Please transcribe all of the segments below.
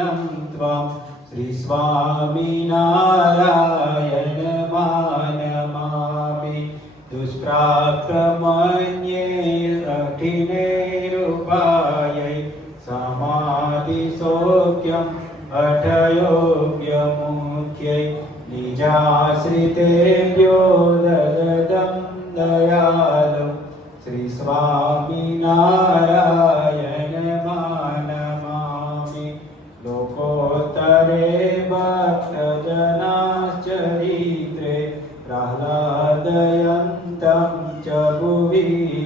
त्वं श्री स्वामिनारायणमानमामि दुष्प्राप्तमन्ये अखिलेरुपायै समाधिसौख्यम् अठयोग्यमुख्यै निजाश्रितेभ्यो ददतं दयालु श्री स्वामिनारायणमानमामि लोकोत्तरे भक्तजनाश्चरित्रे प्रह्लादयन्तं च भुवि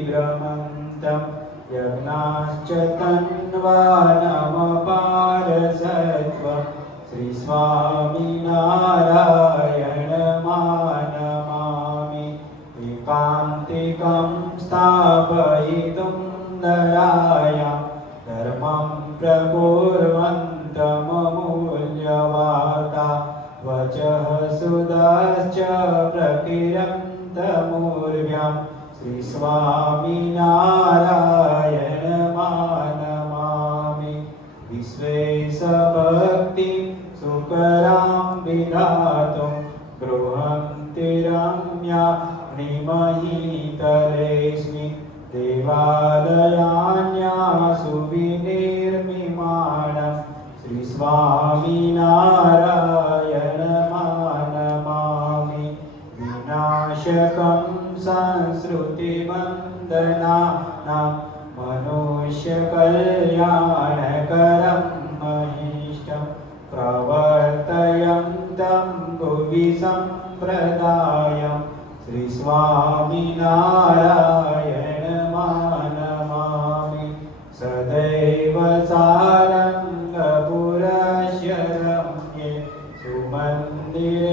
भ्रमन्तं यज्ञाश्च तन्वानमपारसत्वं श्री स्वामिनारायणमानमामि एकान्तिकं स्थापयितुं नरायां धर्मं प्रकुर्वन्तममूल्यवादा वचः सुधाश्च प्रकिरन्तमूर्व्यां श्री स्वामिनारायणमानमामि विश्वेशभक्तिं सुकरां विधातुं गृहन्ति रम्या निमहीतलेऽस्मि देवालयान्यासु विनिर्मिमाणं श्री स्वामिनारायणमानमामि विनाशकं संसृतिवन्दनानां मनुष्यकल्याणकरं महिष्टं प्रवर्तयन्तं भुवि सम्प्रदायं श्री स्वामिनारायणमानमामि सदैव सारङ्गपुरस्य रम्ये सुमन्दिरे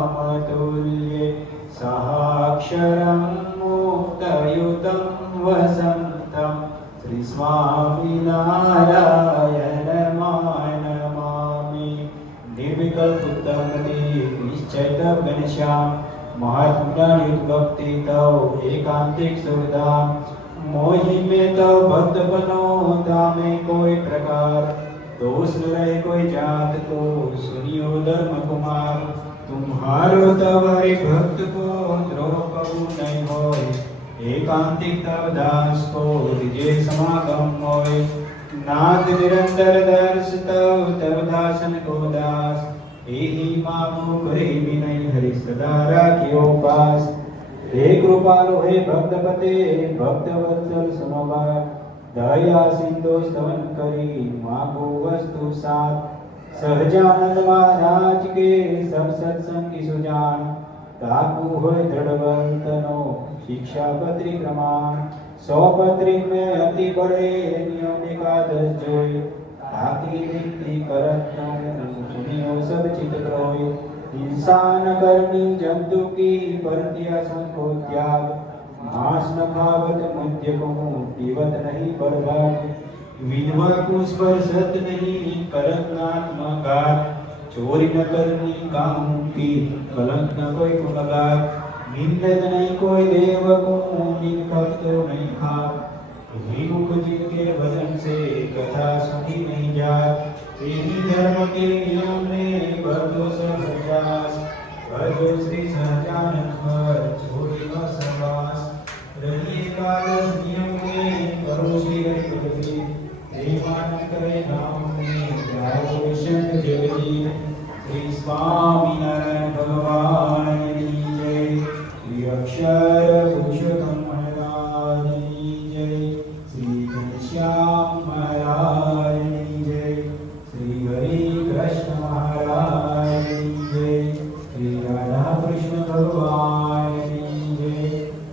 अक्षरधामतुल्ये सहाक्षरं मुक्तयुतं वसन्तं श्री स्वामिनारायणमानमामि निर्विकल्प उत्तमति निश्चैत घनश्याम महात्मुदायुक्त भक्ति तव एकांतिक सुरधाम मोहि में तव भक्त बनो तामे कोई प्रकार दोष न रहे कोई जात को सुनियो धर्म कुमार तुम्हारो तव हरि भक्त को द्रोह कबू नहीं होय एकांतिक तव दास को रिजे समागम होय नाथ निरंतर दर्श तव दासन को दास एहि मामो करे विनय हरि सदा राखियो पास हे कृपालो हे भक्तपते भक्तवत्सल समभाग दया सिंधु स्तवन करी मागो वस्तु साथ सहजानंद महाराज के सब सत्संगी सुजान ताकू होय दृढ़वंतनो शिक्षा पत्री प्रमाण 100 पत्री में अति बड़े नियम एकादश जोय ताकि रीति करत सुनियो सब चित द्रोय इंसान करनी जंतु की परतिया संको त्याग मांस न खावत मध्य को पीवत नहीं बर्बाद विधवा को स्पर्शत नहीं करत नात्मघात चोरी न करनी काम की कलंक न कोई गुणगार निंदत नहीं कोई देव को निंदत नहीं खात ही मुख जिनके वजन से कथा सुनी नहीं जात यही धर्म के नियम ने बरदो सब प्रयास भजो श्री सहजानंद पर छोड़ी न सरवास रहिए कालस नियम में करो श्री हरि भक्ति देवान करे नाम में जाओ विष्णु जगती श्री स्वामीनारायण भगवान की जय श्री अक्षर पुरुषोत्तम महाराज की जय श्री घनश्याम महाराज की जय श्री हरि कृष्ण महाराज की जय श्री राधा कृष्ण भगवान की जय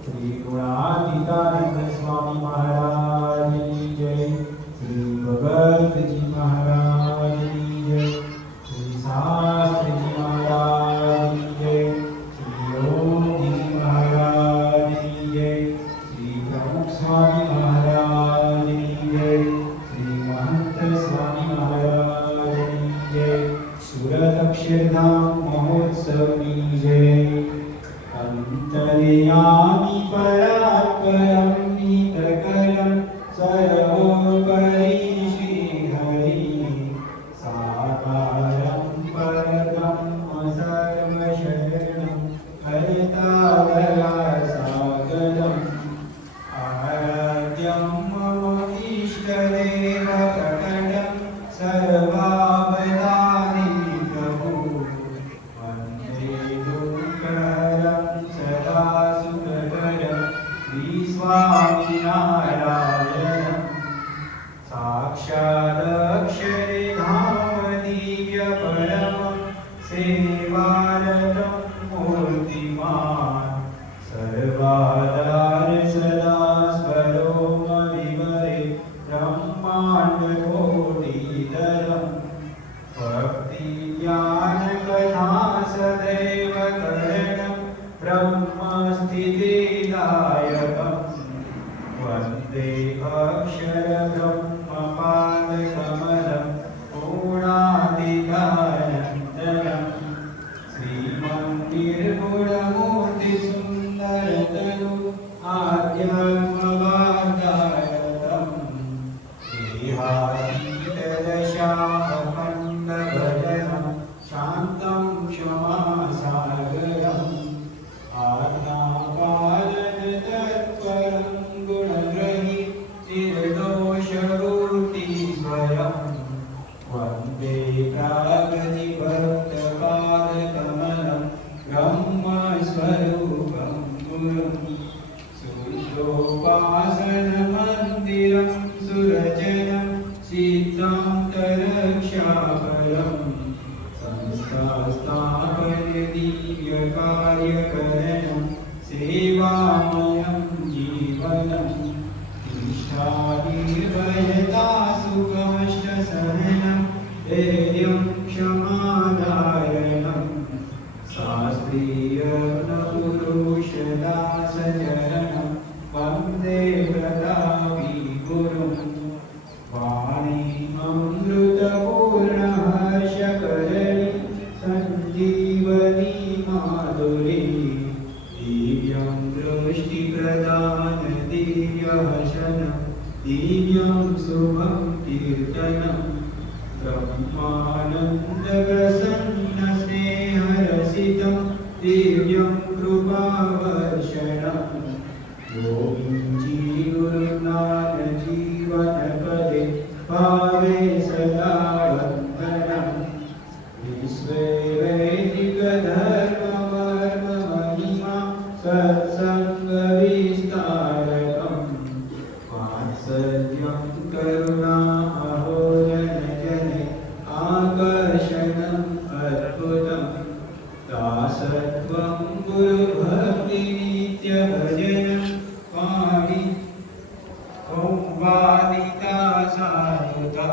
श्री गुणातीतानंद स्वामी महाराज की जय श्री भगत जी महाराज की जय श्री शास्त्री जी महाराज की जय श्री योगी जी महाराज की जय श्री प्रमुख स्वामी महाराज की जय श्री महंत स्वामी महाराज की जय सूरत अक्षरधाम महोत्सव की जय अंतर्यामी परात्परं नीतकरं सर्वोपरि श्री तदाक्षरे धाम दिव्य परम सेवारतं मूर्तिमान् सर्वाधार सदा स्वरोमविवरे ब्रह्माण्डकोटितरम् भक्ति ज्ञान कथा सदैव करणं ब्रह्मस्थितिदायकम् वन्दे अक्षर ब्रह्मपादकमलं पूर्णादिकानन्दनं श्रीमन्निर्गुणमूर्तिसुन्दरतनु आद्यमवादायतम् देहातीतदशाखण्डभजनं शान्तं क्षमासागरम् आज्ञापालनतत्परं गुणग्रही निर्दोषमूर्तिस्वयम् वन्दे प्रागतिभक्तपादकमलं ब्रह्मस्वरूपं गुरुं शुद्धोपासनमन्दिरं सुरचनं सिद्धान्तरक्षापरम् संस्थास्थापनदिव्यकार्यकरणं सेवामयं जीवनम् इष्टानिर्भयता सुखमष्टसहनं धैर्यं क्षमादायनं शास्त्रीयपुरुषदासचरणं वन्दे प्रतापी गुरुं वाणीममृतपूर्णहर्षकरणि सञ्जीवनी माधुरी दिव्यं दृष्टिप्रदान दिव्यहसनं दिव्यं शुभं कीर्तनं ब्रह्मानन्दप्रसन्नस्नेहरसितं दिव्यं कृपावर्षणं गोविन्दी गुरुज्ञानजीवनपदे भावे सदा वन्दनं विश्वे वैदिकधर्मवर्ममहिमा सत्सङ्गविस्तारकम् वात्सल्यं करुणा अहोरनजने आकर्षणम् अद्भुतं दासत्वं गुरुभक्तिनित्यभजनं वादिता साधुता